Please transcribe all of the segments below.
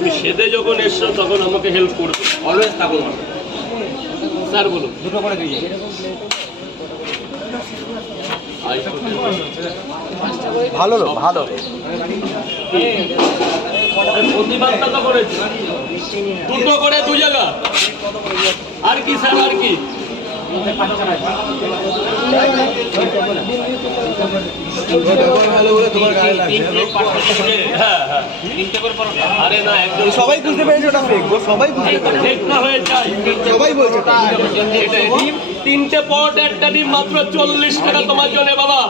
তুমি সেদে যখন এসছো তখন আমাকে হেল্প করবে, অলওয়েজ থাকো। স্যার বলুন। দুটো করে দিয়ে ভালো ভালো প্রতিবাদটা তো করেছি, দুটো করে দু জায়গা। আর কি স্যার, আর কি? আরে না, একদম সবাই বুঝতে পেরেছে ওটা ফেক, সবাই বুঝতে পেরেছে, ফেক না হয়ে যায়। সবাই বলছে ডিম, 3টে পট, একটা ডিম মাত্র 40 টাকা তোমার জন্য বাবা।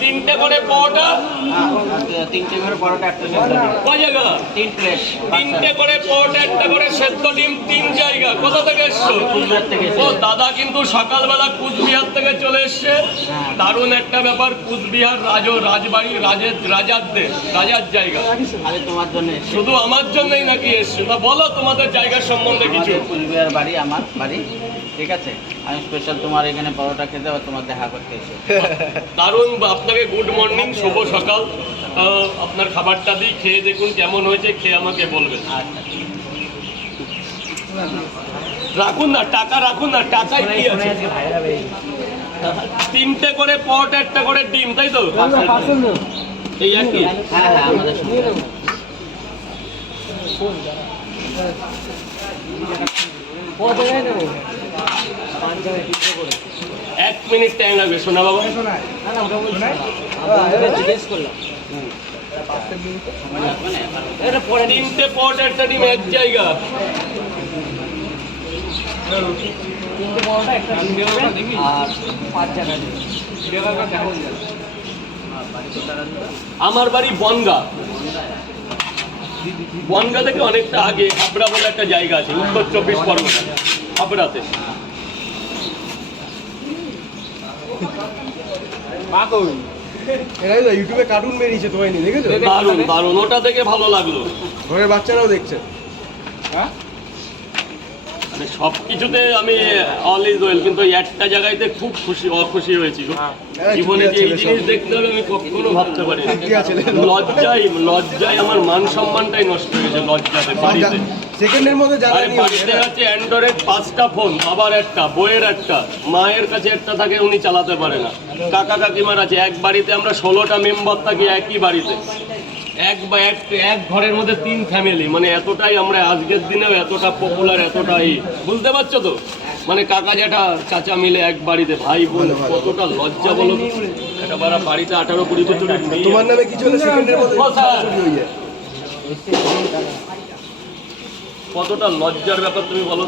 3টে করে পরোটা, 3টে করে পরোটা, একটা কয় জায়গা? 3 প্লেট। 3টে করে পরোটা, একটা করে সেদ্ধ ডিম, 3 জায়গা। কোথা থেকে এসছো? ও দাদা কিন্তু সকালবেলা কুচবিহার থেকে চলে এসছে। দারুণ একটা ব্যাপার, কুচবিহার রাজবাড়ি, রাজার জায়গা। আরে তোমার জন্য শুধু আমার জন্যই নাকি এসছো? তা বলো তোমাদের জায়গার সম্বন্ধে কিছু। কুচবিহার বাড়ি, আমার বাড়ি, ঠিক আছে? আমি স্পেশাল তোমার এখানে পরোটা খেতে আর তোমার দেখা করতে এসে। দারুণ, আপনাকে গুড মর্নিং, শুভ সকাল। আপনার খাবারটা দিই, খেয়ে দেখুন কেমন হয়েছে, খেয়ে আমাকে বলবেন। রাখুন না, টাকা রাখুন না, টাকায় কি আছে? 3টে করে পট, একটা করে ডিম, তাই তো? এই আর কি? হ্যাঁ হ্যাঁ, আমাদের সঙ্গে। 1 মিনিট টাইম লাগবে শোনা বাবা। পরে 3টে পট, একটা ডিম, এক জায়গা। আর 5 জায়গা আমার বাড়ি বনগা। বনগা থেকে অনেকটা আগে হাবড়া বলে একটা জায়গা আছে, উত্তর 24 পরগনা, হাবড়াতে। এরাই তো ইউটিউবে কার্টুন বেরিয়েছে, তো হয়নি দেখেছো? দারুণ দারুণ, ওটা দেখে ভালো লাগলো। ঘরের বাচ্চারাও দেখছে। মানে সব কিছুতে আমি অল ইজ ওয়েল, কিন্তু একটা জায়গাতে খুব অখুশি হয়েছি গো। জীবনে যে এই জিনিস দেখতে হবে আমি কখনো ভাবতে পারি না। লজ্জায় আমার মান সম্মানটাই নষ্ট হয়েছে, লজ্জাতে। বাড়িতে সেকেন্ডের মধ্যে জানা আরে বাড়িতে আছে অ্যান্ড্রয়েড 5টা ফোন, বাবার একটা, বইয়ের একটা, মায়ের কাছে একটা থাকে, উনি চালাতে পারে না। কাকা কাকিমার আছে, এক বাড়িতে আমরা 16টা মেম্বার থাকি একই বাড়িতে। এক ঘরের মধ্যে 3 ফ্যামিলি, মানে এতটাই আমরা আজকের দিনেও এতটা পপুলার, এতটাই, বুঝতে পারছো তো? মানে কাকা জ্যাঠা চাচা মিলে এক বাড়িতে, ভাই বোন, কতটা লজ্জা বলো। এটা বাড়িতে 18-20 বছরের মেয়ে। তোমার নামে কিছু হলে সেকেন্ডের মধ্যে হয়ে যায়। কতটা লজ্জার ব্যাপার তুমি বলো।